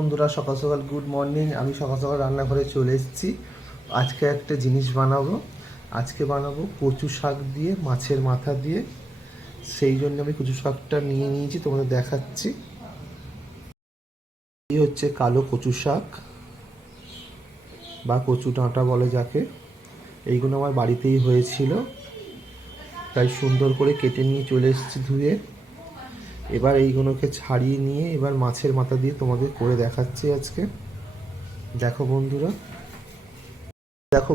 বন্ধুরা, সকাল সকাল গুড মর্নিং। আমি সকাল সকাল রান্নাঘরে চলে এসেছি। আজকে একটা জিনিস বানাবো। আজকে বানাবো কচু শাক দিয়ে, মাছের মাথা দিয়ে। সেই জন্য আমি কচু শাকটা নিয়ে নিয়েছি, তোমাদের দেখাচ্ছি। এই হচ্ছে কালো কচু শাক বা কচু ডাঁটা বলে যাকে। এইগুলো আমার বাড়িতেই হয়েছিল, তাই সুন্দর করে কেটে নিয়ে চলে এসেছি ধুয়ে। এবার এইগুলোকে ছাড়িয়ে নিয়ে এবার মাছের মাথা দিয়ে তোমাদের করে দেখাচ্ছি আজকে। দেখো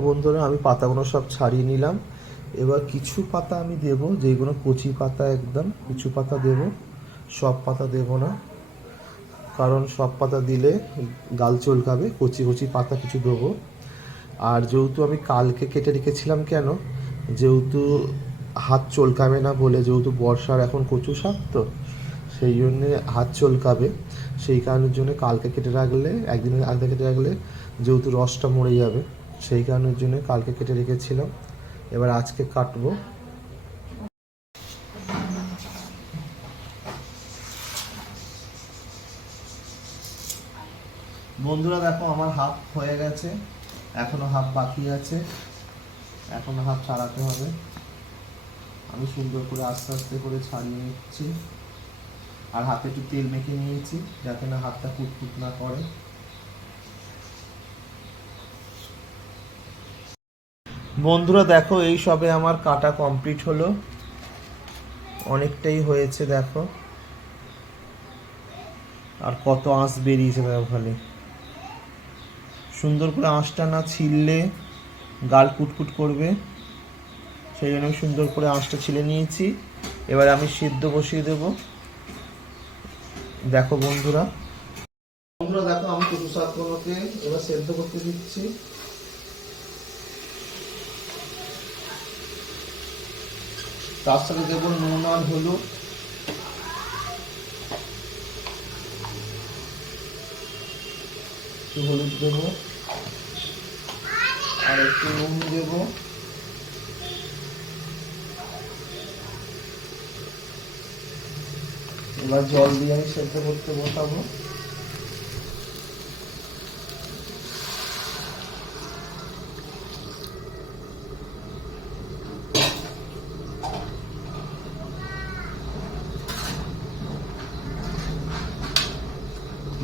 বন্ধুরা, আমি পাতাগুলো সব ছাড়িয়ে নিলাম। এবার কিছু পাতা আমি দেব, যেগুলো কচি পাতা, একদম কিছু পাতা দেব, সব পাতা দেব না, কারণ সব পাতা দিলে গাল চলকাবে। কচি কচি পাতা কিছু দেবো। আর যেহেতু আমি কালকে কেটে রেখেছিলাম, কেন, যেহেতু হাত চলকাবে না বলে, যেহেতু বর্ষার এখন কচু শাক তো, সেই জন্যে হাত চলকাবে। সেই কারণের জন্য কালকে কেটে রাখলে, একদিনের আগে কেটে রাখলে যেহেতু রসটা মরে যাবে, সেই কারণের জন্য কালকে কেটে রেখেছিলাম। এবার আজকে কাটবো। বন্ধুরা দেখো, আমার হাফ হয়ে গেছে, এখনো হাফ বাকি আছে, এখনো হাফ ছাড়াতে হবে। আমি সুন্দর করে আস্তে আস্তে করে ছাড়িয়ে নিচ্ছি। আর হাতে একটু তেল মেখে নিয়েছি, যাতে না হাতটা কুটকুট না করে। বন্ধুরা দেখো, এই সবে আমার কাটা কমপ্লিট হলো, অনেকটাই হয়েছে দেখো। আর কত আঁশ বেরিয়েছে দেখো খালি। সুন্দর করে আঁশটা না ছিললে গাল কুটকুট করবে, সেই জন্য আমি সুন্দর করে আঁশটা ছিলে নিয়েছি। এবার আমি সিদ্ধ বসিয়ে দেব। দেখো বন্ধুরা দেখো, আমি কচু শাকগুলোকে এবার সেদ্ধ করতে দিচ্ছি। তার সাথে দেবো নুন আর হলুদ। একটু হলুদ দেবো আর একটু নুন দেবো। এবার জল দিয়ে আমি সেদ্ধ করতে বসাবো।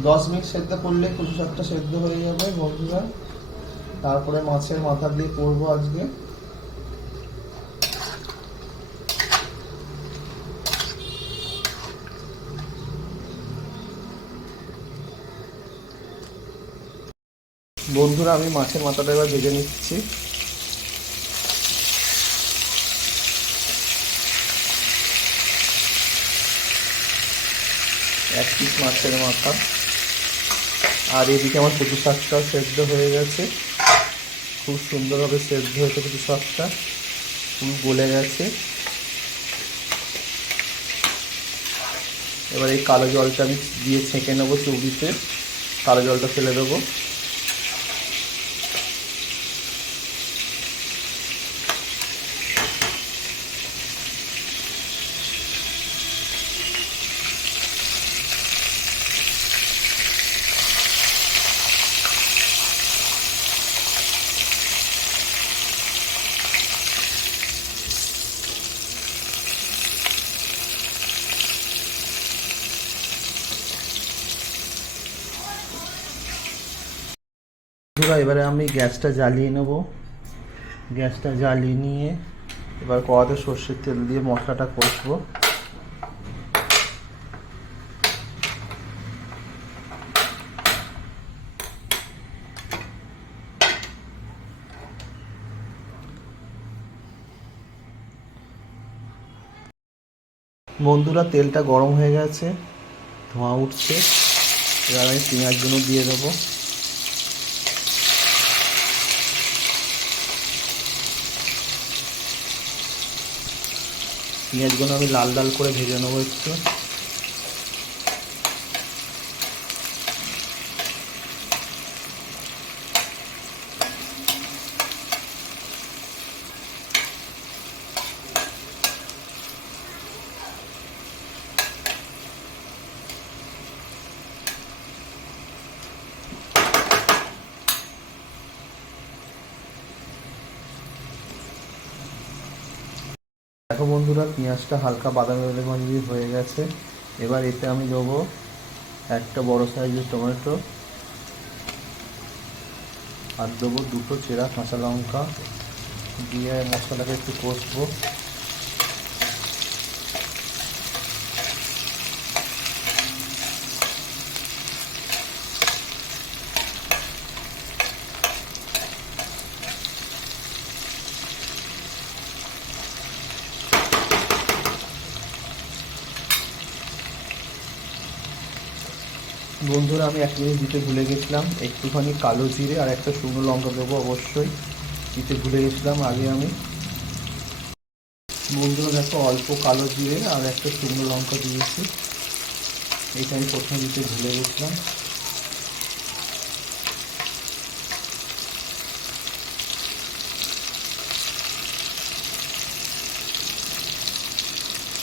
দশ মিনিট সেদ্ধ করলে কচু শাকটা সেদ্ধ হয়ে যাবে বন্ধুরা। তারপরে মাছের মাথা দিয়ে করবো আজকে। বন্ধুরা, আমি মাছের মাথাটা এবার ভেজে নিচ্ছি। এক পিস মাছের মাথা। আর এদিকে আমার কচু শাকটা সেদ্ধ হয়ে গেছে, খুব সুন্দরভাবে সেদ্ধ হয়েছে কচু শাকটা, খুব গলে গেছে। এবার এই কালো জলটা আমি দিয়ে ছেঁকে নেবো চৌড়িতে, কালো জলটা ফেলে দেবো। এবারে আমি গ্যাসটা জ্বালিয়ে নেব। গ্যাসটা জ্বালিয়ে নিয়ে এবার কড়াতে সর্ষের তেল দিয়ে মশলাটা কষবো। বন্ধুরা, তেলটা গরম হয়ে গেছে, ধোঁয়া উঠছে। এবার আমি পেঁয়াজগুলো দিয়ে দেবো। পেঁয়াজগুলো আমি লাল লাল করে ভেজে নেবো একটু। বন্ধুরা পেঁয়াজটা হালকা বাদামি বাদামি হয়ে গেছে। এবার এতে আমি দেবো একটা বড় সাইজের টমেটো আর দেবো দুটো চেরা কাঁচা লঙ্কা দিয়ে মশলাটাকে একটু কষবো। বন্ধুরা আমি এক জিনিস দিতে ভুলে গেছিলাম, একটুখানি কালো জিরে আর একটা শুকনো লঙ্কা দেবো, অবশ্যই দিতে ভুলে গেছিলাম আগে আমি। বন্ধুরা দেখো অল্প কালো জিরে আর একটা শুকনো লঙ্কা দিয়েছি, এইটা আমি প্রথমে দিতে ভুলে গেছিলাম।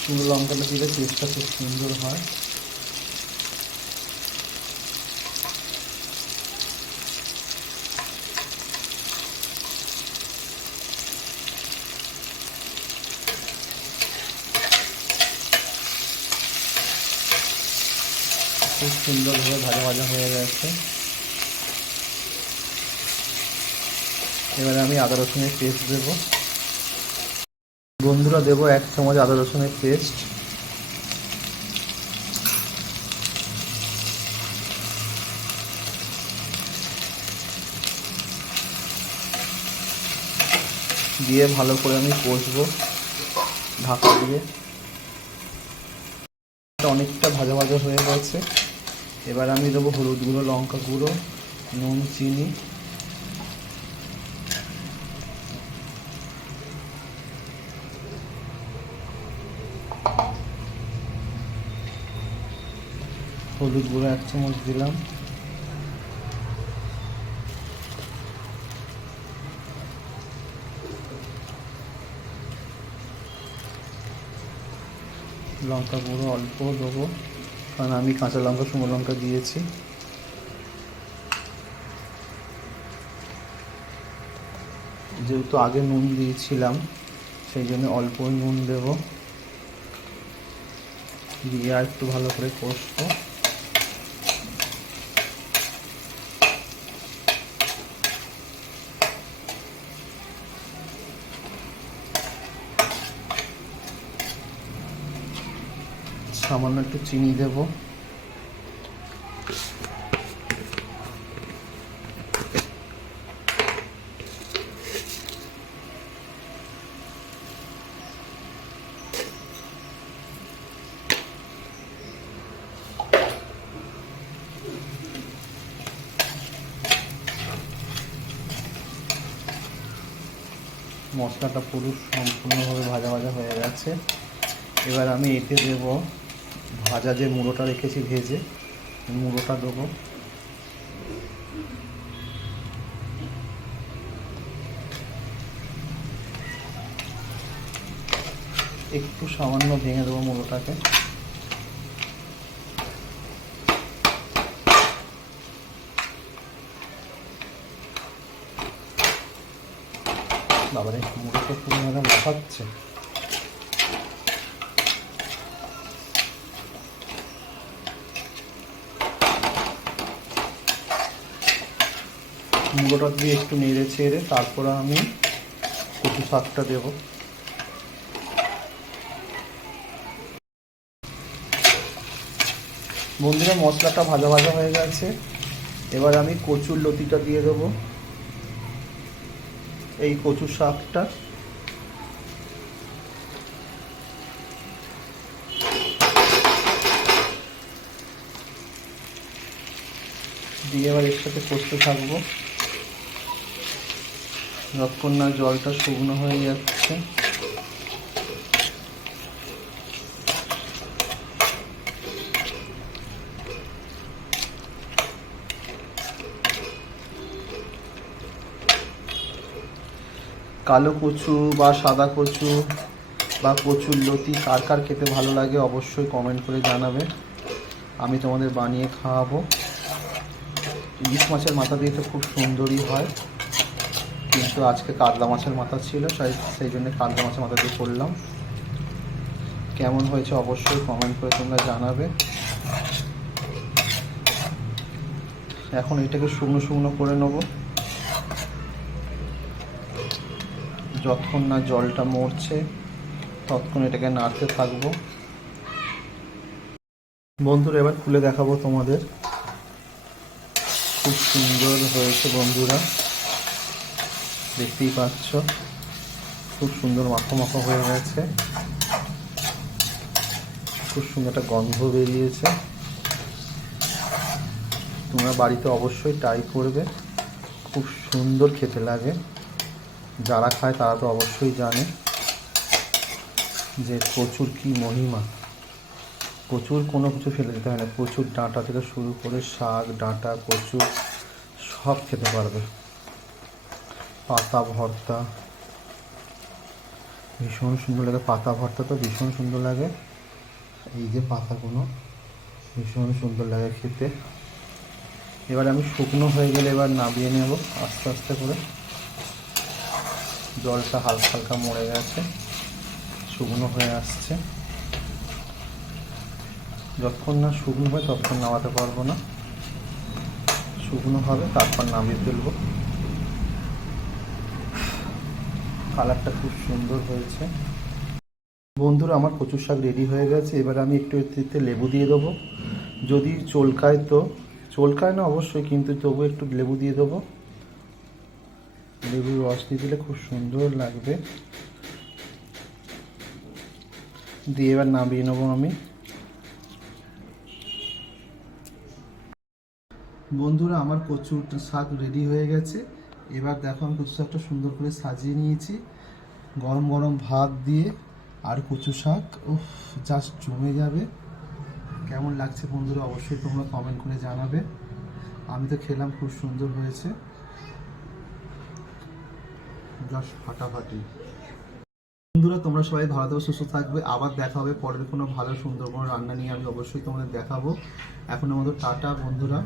শুকনো লঙ্কাটা দিলে টেস্টটা খুব সুন্দর হয়। খুব সুন্দরভাবে ভাজা ভাজা হয়ে গেছে। এবারে আমি আদা রসুনের পেস্ট দেবো। বন্ধুরা দেবো 1 চামচ আদা রসুনের পেস্ট। দিয়ে ভালো করে আমি কষবো ঢাকা দিয়ে। অনেকটা ভাজা ভাজা হয়ে গেছে। এবার আমি দেবো হলুদ গুঁড়ো, লঙ্কা গুঁড়ো, নুন, চিনি। হলুদ গুঁড়ো 1 চামচ দিলাম। লঙ্কা গুঁড়ো অল্প দেবো, কারণ আমি কাঁচা লঙ্কা শুকনো লঙ্কা দিয়েছি। যেহেতু আগে নুন দিয়েছিলাম সেই জন্য অল্প নুন দেব। দিয়ে আর একটু ভালো করে কষবো। সামান্য একটু চিনি দেব। মশলাটা পুরো সম্পূর্ণভাবে ভাজা ভাজা হয়ে গেছে। এবার আমি এতে দেব ভাজা যে মুড়োটা রেখেছি ভেজে, মুড়োটা দেবো। একটু সামান্য ভেঙে দেবো মুড়োটাকে। বাবারে মুড়োটা পুরো ভাবে লাফাচ্ছে। মুড়োটা দিয়ে একটু নেড়ে ছেড়ে তারপরে আমি কচু শাকটা দেব। বন্ধুরা মশলাটা ভাজা ভাজা হয়ে গেছে। এবার আমি কচুর লতিটা দিয়ে দেবো, এই কচু শাকটা। দিয়ে এবার এর সাথে কষতে থাকবো যতক্ষণ না জলটা শুকনো হয়ে যাচ্ছে। কালো কচু বা সাদা কচু বা কচুর লতি কার কার খেতে ভালো লাগে অবশ্যই কমেন্ট করে জানাবে, আমি তোমাদের বানিয়ে খাওয়াবো। ইলিশ মাছের মাথা দিয়ে তো খুব সুন্দরই হয়, কিন্তু আজকে কাতলা মাছের মাথা ছিল, সেই জন্য কাতলা মাছের মাথা দিয়ে করলাম। কেমন হয়েছে অবশ্যই কমেন্ট করে তোমরা জানাবে। এখন এটাকে শুকনো শুকনো করে নেব, যতক্ষণ না জলটা মরছে ততক্ষণ এটাকে নাড়তে থাকবো। বন্ধুরা এবার খুলে দেখাবো তোমাদের, খুব সুন্দর হয়েছে বন্ধুরা, দেখতেই পাচ্ছ খুব সুন্দর মাখো মাখো হয়ে গেছে, খুব সুন্দর একটা গন্ধ বেরিয়েছে। তোমরা বাড়িতে অবশ্যই ট্রাই করবে, খুব সুন্দর খেতে লাগে। যারা খায় তারা তো অবশ্যই জানে যে কচুর কি মহিমা। কচুর কোনো কিছু ফেলে দিতে হয় না, কচুর ডাঁটা থেকে শুরু করে শাক, ডাঁটা, কচু সব খেতে পারবে। পাতা ভর্তা ভীষণ সুন্দর লাগে, পাতা ভর্তা তো ভীষণ সুন্দর লাগে। এই যে পাতাগুলো ভীষণ সুন্দর লাগে খেতে। এবার আমি শুকনো হয়ে গেলে এবার নামিয়ে নেব আস্তে আস্তে করে। জলটা হালকা হালকা মরে গেছে, শুকনো হয়ে আসছে। যতক্ষণ না শুকনো হয় ততক্ষণ নামাতে পারবো না, শুকনো হবে তারপর নামিয়ে ফেলবো। কালারটা খুব সুন্দর হয়েছে। বন্ধুরা আমার কচুর শাক রেডি হয়ে গেছে। এবার আমি একটু এতে লেবু দিয়ে দেবো, যদি চলকায় তো, চলকায় না অবশ্যই, কিন্তু তবু একটু লেবু দিয়ে দেবো। লেবুর রস দিয়ে দিলে খুব সুন্দর লাগবে। দিয়ে এবার নামিয়ে নেবো আমি। বন্ধুরা আমার কচুর শাক রেডি হয়ে গেছে। এবার দেখো আমি কচু শাকটা সুন্দর করে সাজিয়ে নিয়েছি, গরম গরম ভাত দিয়ে আর কচু শাক, উফ জাস্ট জমে যাবে। কেমন লাগছে বন্ধুরা অবশ্যই তোমরা কমেন্ট করে জানাবে। আমি তো খেলাম, খুব সুন্দর হয়েছে, জাস্ট ফাটাফাটি। বন্ধুরা তোমরা সবাই ভালো থাকবে, সুস্থ থাকবে। আবার দেখা হবে পরের কোনো ভালো সুন্দর কোনো রান্না নিয়ে, আমি অবশ্যই তোমাদের দেখাবো। এখন আমাদের টাটা বন্ধুরা।